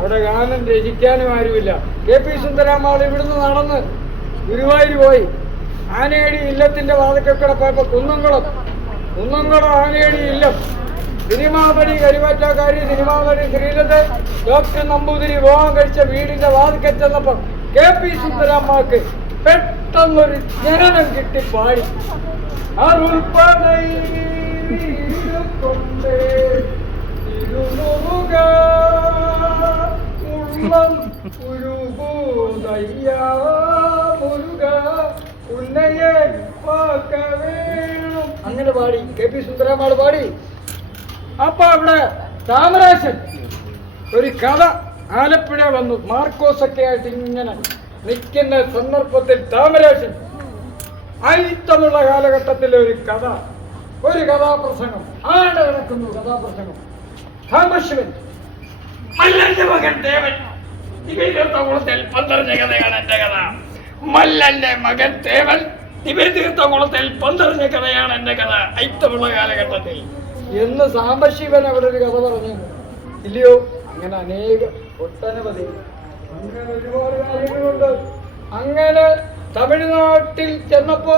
അവിടെ ഗാനം രചിക്കാനും ആരുമില്ല. കെ പി സുന്ദരാമാൾ ഇവിടുന്ന് നടന്ന് ഗുരുവായൂർ പോയി. ആനയടി ഇല്ലത്തിന്റെ വാതിക്കക്കടെ പോയപ്പോ കുന്നംകുളം. കുന്നംകുളം ആനയടി ഇല്ലം. സിനിമാപടി കരിമാറ്റക്കാരി സിനിമാപടി ശ്രീലത് ഡോക്ടർ നമ്പൂതിരി വിവാഹം കഴിച്ച വീടിന്റെ വാതിക്കൽ ചെന്നപ്പോ കെ പി സുന്ദരാമ്മക്ക് പെട്ടെന്നൊരു ജനനം കിട്ടി പാടി. അരുൾപ്പടയിൽ കൊണ്ടേ ഉള്ളം ഉരുകൂതയ്യാ. മുരുക ഉന്നയെ അങ്ങനെ പാടി. കെ പി സുന്ദരമാട് പാടി. അപ്പൊ അവിടെ താമരാശൻ ഒരു കഥ ആലപ്പുഴ വന്നു. മാർക്കോസ് ഒക്കെ ആയിട്ട് ഇങ്ങനെ നിൽക്കുന്ന സന്ദർഭത്തിൽ താമരാശൻ അയിത്തമുള്ള കാലഘട്ടത്തിലെ ഒരു കഥ ഒരു കഥാപ്രസംഗം. ആടെ നടക്കുന്നു കഥാപ്രസംഗം. മകൻ ദേവൻ. മല്ലന്റെ മകൻ തേവൻ തിരുവനന്തപുരത്തിൽ പന്തറിഞ്ഞ കഥയാണ് എന്റെ കഥ ഐത്തമുള്ള കാലഘട്ടത്തിൽ എന്ന് സാംബശിവൻ അവിടെ ഒരു കഥ പറഞ്ഞു. ഇല്ലയോ? അങ്ങനെ അനേക ഒട്ടനവധി. അങ്ങനെ ഒരുപാട് കാര്യങ്ങളുണ്ട്. അങ്ങനെ തമിഴ്നാട്ടിൽ ചെന്നപ്പോ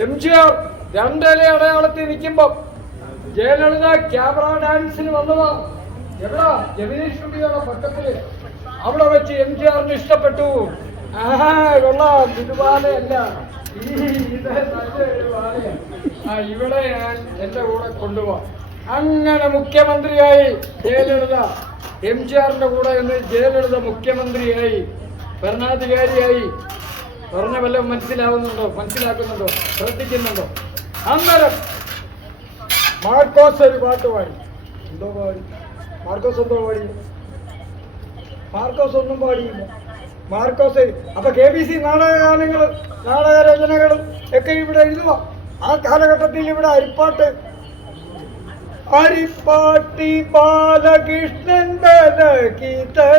എം ജി ആർ രണ്ടര അടയാളത്തിൽ നിൽക്കുമ്പോ ജയലളിത ക്യാമറ ഡാൻസിന് വന്നതാ. എവിടാ സ്റ്റുഡിയോയുടെ പക്കത്തിൽ അവിടെ വെച്ച് എം ജി ആറിന് ഇഷ്ടപ്പെട്ടു. കൊള്ളാം. നല്ലൊരു ആ ഇവിടെ ഞാൻ എന്റെ കൂടെ കൊണ്ടുപോവാം. അങ്ങനെ മുഖ്യമന്ത്രിയായി ജയലളിത. എം ജി ആറിന്റെ കൂടെ എന്ന് ജയലളിത മുഖ്യമന്ത്രിയായി. ഭരണാധികാരിയായി. പറഞ്ഞ വല്ലതും മനസ്സിലാവുന്നുണ്ടോ? മനസ്സിലാക്കുന്നുണ്ടോ? ശ്രദ്ധിക്കുന്നുണ്ടോ? അന്നേരം മാർക്കോസ് ഒരു പാട്ട് പാടി. എന്തോ പാടി. മാർക്കോസ് എന്തോ പാടി. മാർക്കോസ് ഒന്നും പാടിയില്ല മാർക്കോസ് അപ്പൊ കെ ബി സി നാടകഗാനങ്ങളും നാടകരചനകളും ഒക്കെ ഇവിടെ എഴുതുക. ആ കാലഘട്ടത്തിൽ ഇവിടെ അരിപ്പാട്ട്. അരിപ്പാട്ടി ബാലകൃഷ്ണൻ ബലഗീതനായി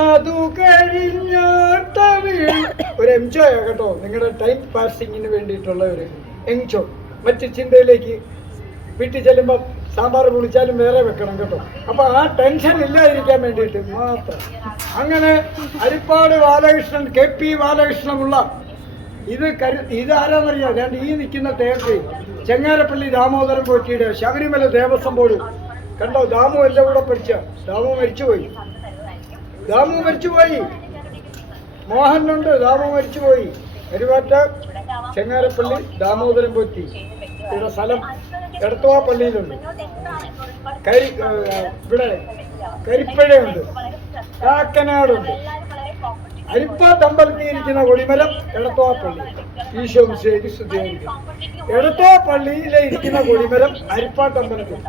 അതു കഴിഞ്ഞാൽ തമിഴ് ഒരു എൻജോ കേട്ടോ നിങ്ങളുടെ ടൈം പാസിങ്ങിന് വേണ്ടിയിട്ടുള്ള ഒരു എൻജോ മറ്റു ചിന്തയിലേക്ക് വീട്ടിൽ ചെല്ലുമ്പോൾ സാമ്പാർ കുളിച്ചാലും വേറെ വെക്കണം കേട്ടോ. അപ്പൊ ആ ടെൻഷൻ ഇല്ലാതിരിക്കാൻ വേണ്ടിയിട്ട് മാത്രം. അങ്ങനെ അരിപ്പാട് ബാലകൃഷ്ണൻ കെ പി ബാലകൃഷ്ണനുള്ള ഇത് കരു ഇത് ആരാന്നറിയാം? രണ്ട് ഈ നിൽക്കുന്ന തേക്ക് ചെങ്ങാരപ്പള്ളി ദാമോദരൻ പോറ്റിയുടെ ശബരിമല ദേവസ്വം ബോർഡ്. കണ്ടോ? ദാമു എല്ലാം കൂടെ പഠിച്ച. ദാമു മരിച്ചുപോയി. ദാമു മരിച്ചുപോയി. മോഹനുണ്ട് ദാമു മരിച്ചുപോയി. കരുവാറ്റ ചെങ്ങാരപ്പള്ളി ദാമോദരൻ പോറ്റി ഇവിടെ സ്ഥലം എടത്തുവ പള്ളിയിലുണ്ട് കരി ഇവിടെ കരിപ്പഴയുണ്ട്. കാക്കനാടുണ്ട്. അരിപ്പാട്ട് അമ്പലത്തിൽ ഇരിക്കുന്ന കൊടിമരം എടത്തുവ പള്ളി ഈശോ ശരി ശുദ്ധീകരിക്കും പള്ളിയിലെ ഇരിക്കുന്ന കൊടിമരം അരിപ്പാട്ട് അമ്പലത്തിൽ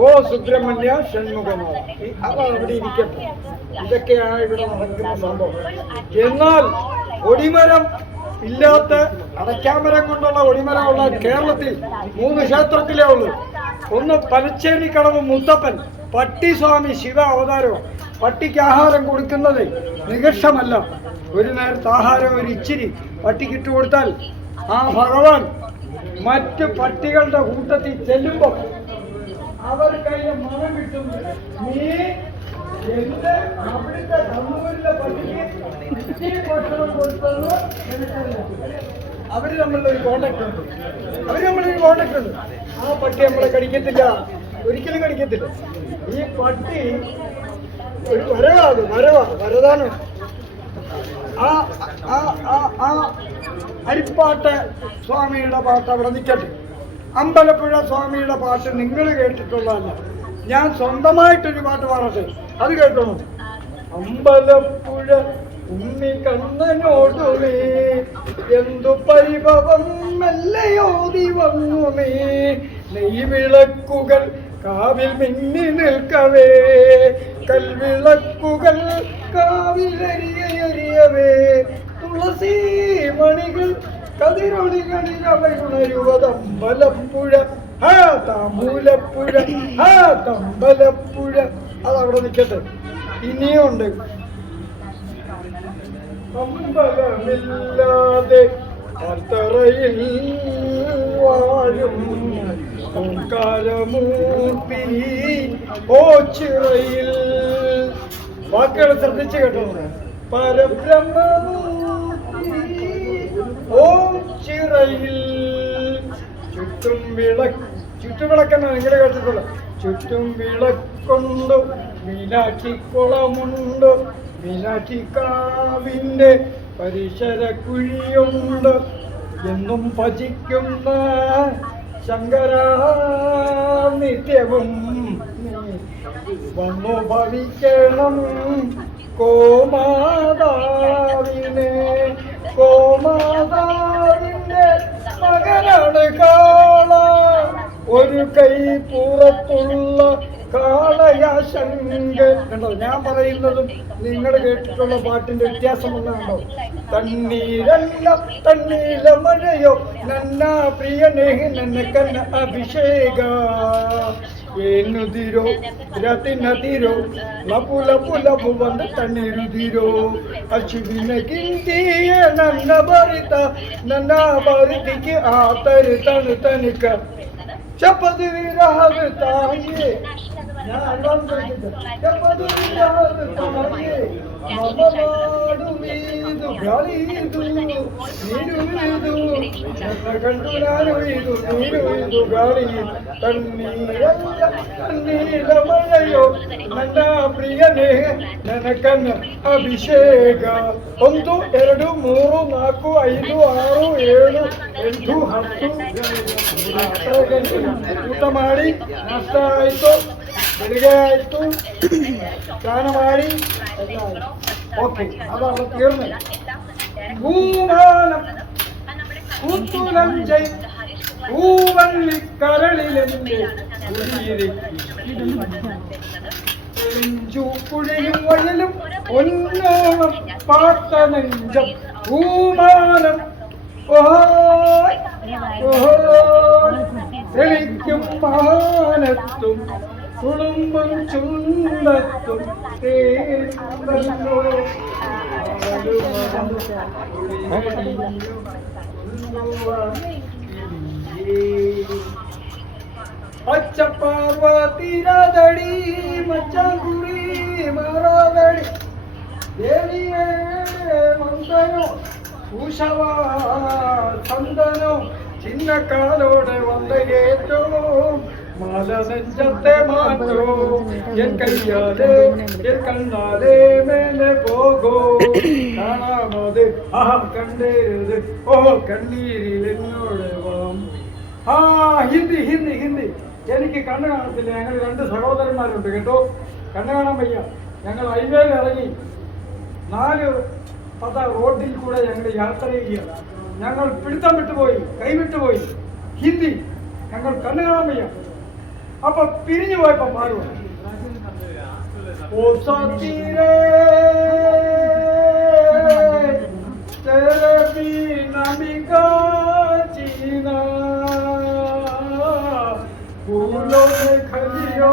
ഓ സുബ്രഹ്മണ്യ ഷൺമുഖമോ അവ അവിടെ ഇരിക്കട്ടെ. ഇതൊക്കെയാണ് ഇവിടെ നടക്കുന്ന സംഭവം. എന്നാൽ കൊടിമരം ഇല്ലാത്ത അടയ്ക്കാമരം കൊണ്ടുള്ള ഒളിമരമുള്ള കേരളത്തിൽ മൂന്ന് ക്ഷേത്രത്തിലേ ഉള്ളൂ. ഒന്ന് പനച്ചേരിക്കടവ് മുത്തപ്പൻ പട്ടിസ്വാമി ശിവ അവതാരവും പട്ടിക്ക് ആഹാരം കൊടുക്കുന്നത് നികക്ഷമല്ല ഒരു നേരത്തെ ആഹാരം ഒരു ഇച്ചിരി പട്ടിക്ക് കൊടുത്താൽ ആ ഭഗവാൻ മറ്റ് പട്ടികളുടെ കൂട്ടത്തിൽ ചെല്ലുമ്പോൾ അവർ കയ്യിൽ മണം കിട്ടും. നീ എന്റെ അവിടുത്തെ അവർ തമ്മിലുള്ള ഒരു കോണ്ടാക്ട് ഉണ്ട്. അവർ തമ്മിലൊരു കോണ്ടാക്ട് ഉണ്ട്. ആ പട്ടി നമ്മളെ കടിക്കത്തില്ല. ഒരിക്കലും കടിക്കത്തില്ല. ഈ പട്ടി ഒരു വരവാണ് വരവാ ആ ആ ആ ആ അരിപ്പാട്ട് സ്വാമിയുടെ പാട്ട് അവിടെ നിൽക്കട്ടെ അമ്പലപ്പുഴ സ്വാമിയുടെ പാട്ട് നിങ്ങൾ കേട്ടിട്ടുള്ളതല്ല. ഞാൻ സ്വന്തമായിട്ടൊരു പാട്ട് പാടട്ടെ. അത് കേട്ടോ അമ്പലപ്പുഴ ഉണ്ണി കണ്ണനോടുമേ എന്തു പരിഭവം മെല്ലയോതി ദിവങ്ങുമേ നെയ്വിളക്കുകൾ കാവിൽ മിന്നി നിൽക്കവേ കൽവിളക്കുകൾ കാവിലരിയറിയവേ തുളസി മണികൾ കതിരൊളികളിൽ അവയുണരുവതമ്പലപ്പുഴ ആ താമ്പൂലപ്പുഴ ആ തമ്പലപ്പുഴ. അതവിടെ നിൽക്കട്ടെ. ഇനിയുണ്ട് അമ്പലമില്ലാതെ അത്തറയിൽ വാഴും ഓംകാരമൂർത്തി ഓ ചിറയിൽ. വാക്കുകൾ ശ്രദ്ധിച്ച് കേട്ടോ. പരബ്രഹ്മമൂർത്തി. ഓം ചിറയിൽ. ചുറ്റും വിളക്ക് ചുറ്റും വിളക്കെന്നാണ് നിങ്ങളുടെ കേട്ടിട്ടുള്ളത്. ചുറ്റും വിളക്കൊണ്ടു? മീനാക്ഷി മീനാക്ഷി പരിസര കുഴിയുണ്ട് എന്നും ഭജിക്കുന്ന ശങ്കര നിത്യവും വന്നു ഭവിക്കണം കോമാതാവിനെ. കോമാതാവിന്റെ മകനാണ് കാള. ഒരു കൈ പുറത്തുള്ള കാളയാശങ്ക കണ്ടോ ഞാൻ പറയുന്നതും നിങ്ങൾ കേട്ടിട്ടുള്ള പാട്ടിന്റെ വ്യത്യാസം ഒന്നുണ്ടോ തണ്ണീരല്ല തണ്ണീല മഴയോ നന്ന പ്രിയനേ ನನ್ನ ಕನ್ನ ಅಭಿಷೇಕ ಏನುದಿರೋ ರತಿನದಿರೋ ಲಪು ಲಪು ಲಪು ಬಂದು ತಣ್ಣೀರುದಿರೋ ಹಸುವಿನ ಕಿಂತಿಯ ನನ್ನ ಭರಿತ ನನ್ನ ಭರಿತಿಗೆ ಆತರು ತನು ತನಿಕ ಚಪದು ವಿರಹದ ತಾಯಿಯೇ ಗಾಳಿದು ನೀರುವುದು ಕಂಡು ನಾನು ಇದು ನೀರು ಇದು ಗಾಳಿ ತಣ್ಣೀರಲ್ಲ ತಣ್ಣೀರ ಮಳೆಯೋ ನನ್ನ ಪ್ರಿಯನೇ ನನ್ನ ಕಣ್ಣ ಅಭಿಷೇಕ ಒಂದು ಎರಡು ಮೂರು ನಾಲ್ಕು ಐದು ಆರು ಏಳು ಎಂಟು ಹತ್ತು ಊಟ ಮಾಡಿ, ನಾಷ್ಟ ಆಯಿತು. ಬೆಳಿಗ್ಗೆ ಆಯಿತು ಸ್ನಾನ ಮಾಡಿ ಎಲ್ಲ ಆಯ್ತು ಓಕೆ ಅದಲ್ಲ തീർന്നു ഭൂമാനം കൂത്തുലഞ്ചൈ പൂവള്ളി കരളിലെന്റെ കുഴിയും വയലും ഒന്നോളം പാത്ത നെഞ്ചം ഭൂമാനം ഓഹോയ്, ഓഹോയ്, തെളിക്കും മാനത്തും കുടുംബം ചുണ്ടത്തും തേടുന്നല്ലോ. പച്ചപ്പാർവതിരതടി മച്ചാങ്കുറി മാറാതടി ദേവിയേ മന്ദനോ ഊഷവാ ചന്ദനോ ചിന്നക്കാലോടെ വന്ന ഏറ്റവും മാല നെഞ്ചത്തെ മാറ്റോ? എൻ കയ്യാലേ എൻ കണ്ണാലേ മേലെ പോകോ. കാണാമത്. ആ കണ്ടേരുത് ഓ കണ്ണീരിൽ എന്നോട് ആ ഹിന്ദി ഹിന്ദി ഹിന്ദി. എനിക്ക് കണ്ണു കാണത്തില്ല. ഞങ്ങൾ രണ്ട് സഹോദരന്മാരുണ്ട് കേട്ടോ? കണ്ണു കാണാൻ വയ്യ. ഞങ്ങൾ ഹൈവേയിൽ ഇറങ്ങി നാല് പത റോഡിൽ കൂടെ ഞങ്ങൾ യാത്ര ചെയ്യുക ഞങ്ങൾ പിടുത്തം വിട്ടുപോയി കൈവിട്ടുപോയി. ഹിന്ദി ഞങ്ങൾ കണ്ണു കാണാൻ വയ്യ. அப்ப பிரிஞ்சு போய் இப்ப பாடுவோம் ஓ சாத்திரே தெரபி நம்பிக்கா சீனா பூலோ கலியோ